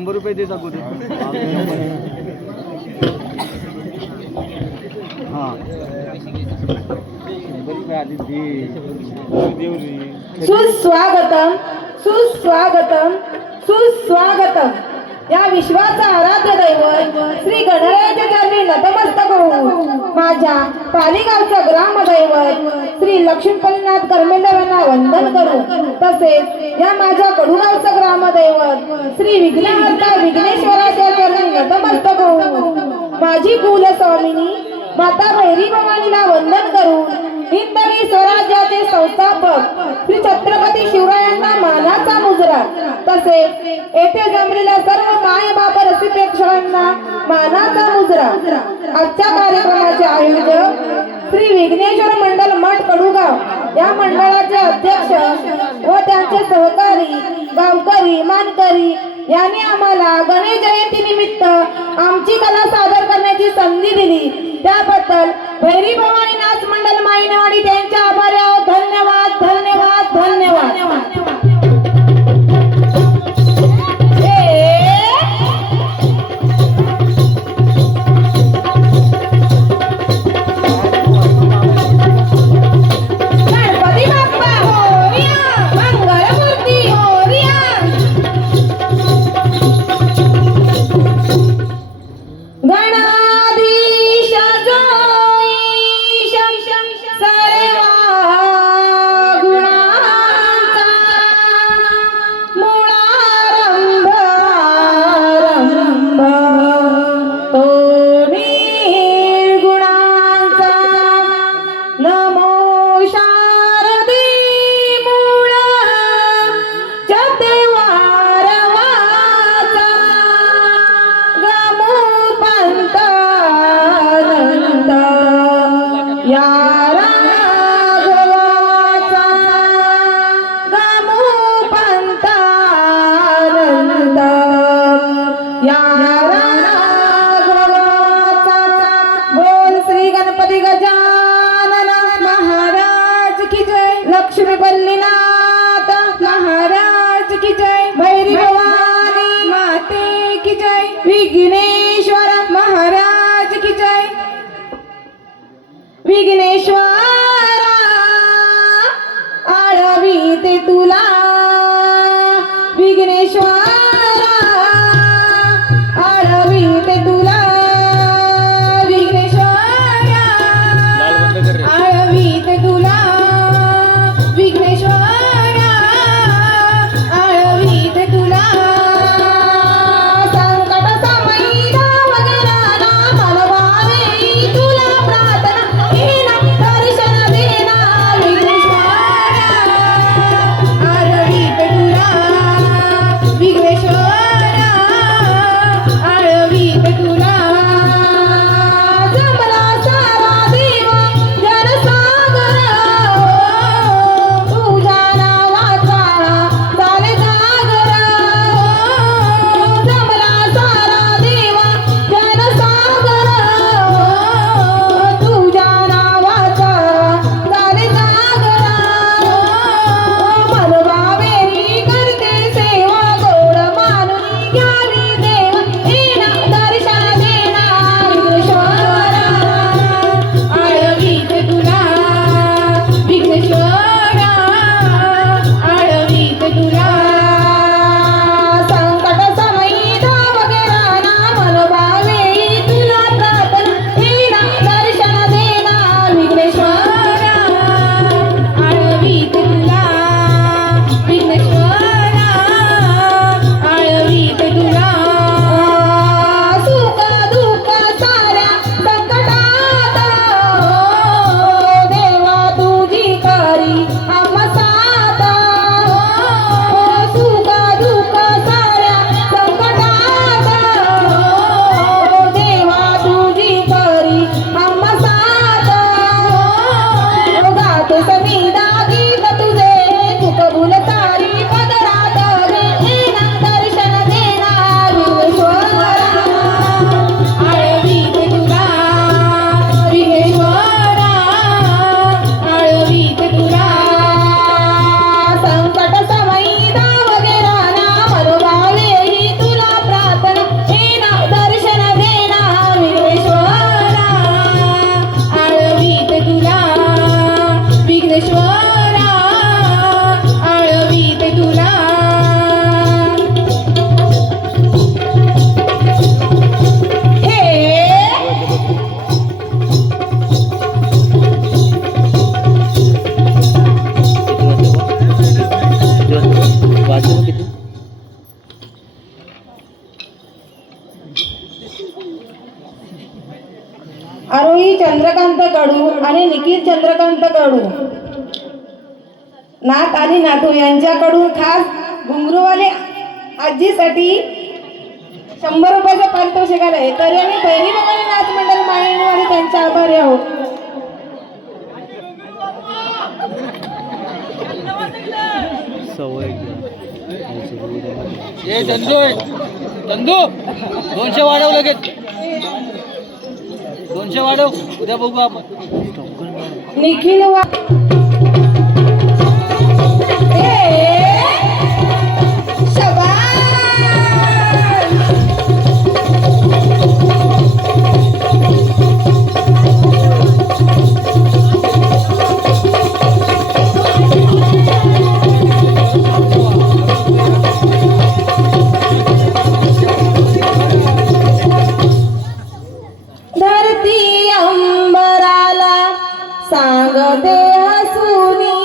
100 रुपये दे सकू दे हां सुस्वागतम सुस्वागतम सुस्वागतम। या विश्वाचा आराध्य दैवत श्री गणरायाच्या चरणी नतमस्तक होऊन माझ्या पालीगावचं ग्रामदैवत श्री लक्ष्मीपतीनाथ कर्मेंद्र यांना वंदन करू, तसेच या माझ्या कडुगावचं ग्रामदैवत श्री विघ्नहर्ता विघ्नेश्वराच्या चरणी नतमस्तक होऊन माझी कुलस्वामिनी माता भैरी भवानीला वंदन करून हिंदवी स्वराज्याचे संस्थापक श्री छत्रपती शिवरायांना मानाचा मुजरा, तसेच येथे जमलेल्या सर्व माय बाप रसिपेक्षकांना मानाचा मुजरा। आजच्या कार्यक्रमाचे आयोजक श्री विघ्नेश्वर मंडल मठ कडुगाव या मंडळाचे अध्यक्ष व त्यांचे सहकारी गावकरी मानकरी यांनी आम्हाला गणेश जयंती निमित्त आमची कला सादर करण्याची संधी दिली, त्याबद्दल भैरी भवानी नाच मंडल मायनवाडी त्यांच्या आभारी आहोत। धन्यवाद धन्यवाद धन्यवाद। विघ्नेश्वर महाराज की जय। विघ्नेश्वरा आळवीते तुला, विघ्नेश्वरा आळवीते तुला, विघ्नेश्वरा आळवीते तुला, विघ्नेश्वरा आळवीते तुला। तुला प्रार्थना कडू आणि निखिल चंद्रकांत कडू नाथ आणि नातू यांच्याकडून खास घुंगरूवाले आजीसाठी 100 रुपयाचं पारितोषिक आहे. तरी आम्ही बहिणी भवानी नाच मंडळ माहिनी आणि त्यांचे आभारी आहोत. ये धंदू 200 वाढव लगेच 200 वाढव उद्या बघू आपण. निखिल धरती अंबराला सांगते हसुनी,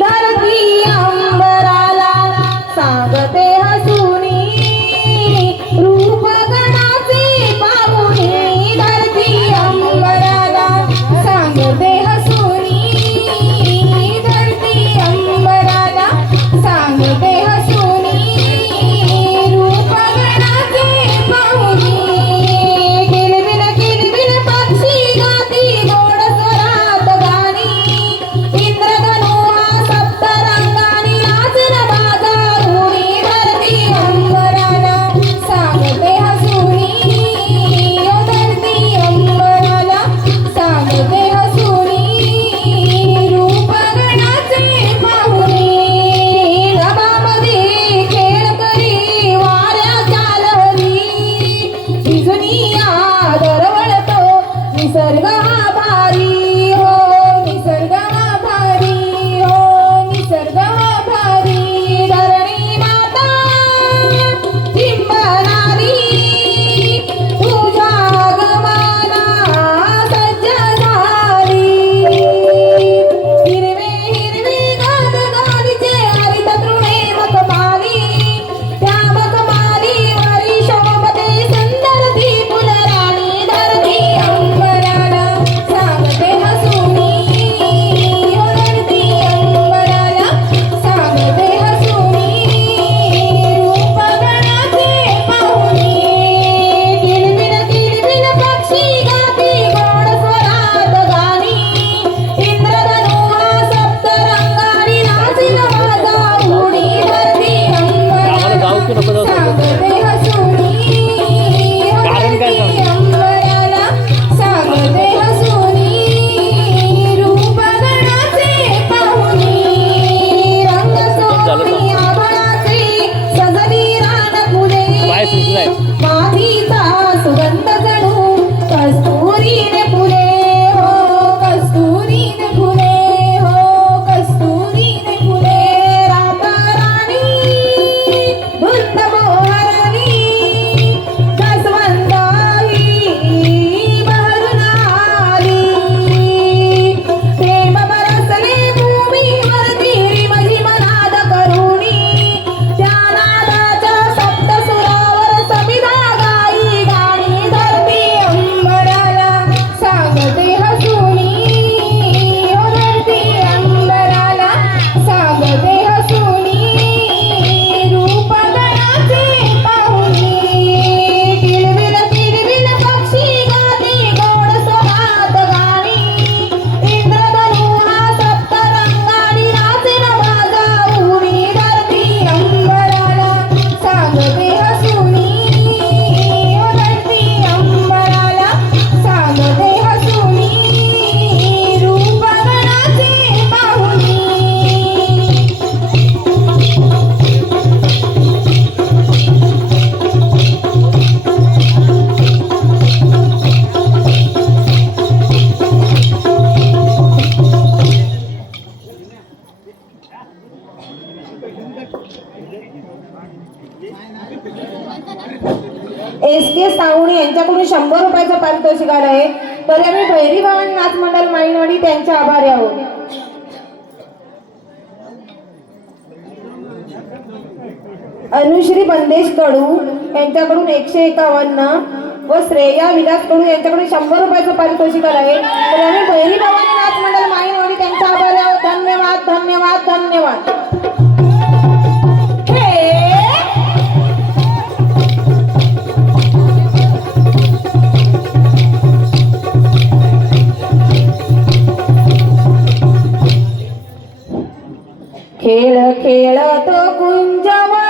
धरती अंबराला सांगते हसुनी, रूप गणाचे पाहुणी, धरती अंबराला सांगते हसुनी, धरती अंबराला सांगते हसुनी, रूप गणाचे पाहुणी. निसर्ग हा भारी हो, निसर्ग हा भारी हो, निसर्ग हा भारी. धरणी माता चिंबनारी तुझ्या आगमना सज्ज झाली. हिरवे हिरवे गाल गालीचे हरित तृणे मखमाली, त्या मखमालीवरी शोभते सुंदर ती फुलराणी. धरती अंबराला सांगते हसुनी, धरती अंबराला सांगते हसुनी, रूप गणाचे पाहुणी. किलबिल किलबिल पक्षी गाती गोड स्वरात गाणी, इंद्रधनु हा सप्तरंगानी नाचिल माझा उडी. धरती अंबराला सांगते हसुनी, धरती अंबराला सांगते हसुनी, रूप गणाचे पाहुणी. रंग सोनी आभाळाचे सजली रान फुले, मातीचा सुगंध जणू कस्तुरीने फुले हो, कस्तुरीने फुले हो, कस्तुरीने फुले. राधा राणी धुंद मोहरणी जसवंताई बहरून आली. प्रेम बरसले भूमीवरती रिमझिम नाद करुणी, त्या नादाच्या सप्तसुरावर समिधा गाई गाणी. धरती अंबराला सांगते हसुनी, ओ धरती अंबराला सांगते हसुनी, रूप गणाचे पाहुणी. किलबिल किलबिल पक्षी गाती गोड स्वरात गाणी, इंद्रधनु हा सप्तरंगानी नाचेल माझा उडी. धरती अंबराला सांगते हसुनी, ओ धरती अंबराला सांगते हसुनी, रूप गणाचे पाहुणी. SK सावणी यांच्याकडून 100 रुपयाचं पारितोषिक आलं आहे. तरी आम्ही भैरी भवानी नाच मंडळ माहिनवाडी त्यांचे आभारी आहोत. अनुश्री बंदेश कडू यांच्याकडून 151 व श्रेया विलास कडू यांच्याकडून 100 रुपयाचं पारितोषिक आलं आहे. तर आम्ही बहिरी भवानी नाच मंडळ माहीनवाडी त्यांचा आभार आहे. धन्यवाद धन्यवाद धन्यवाद. खेळ खेळतो कुंजवा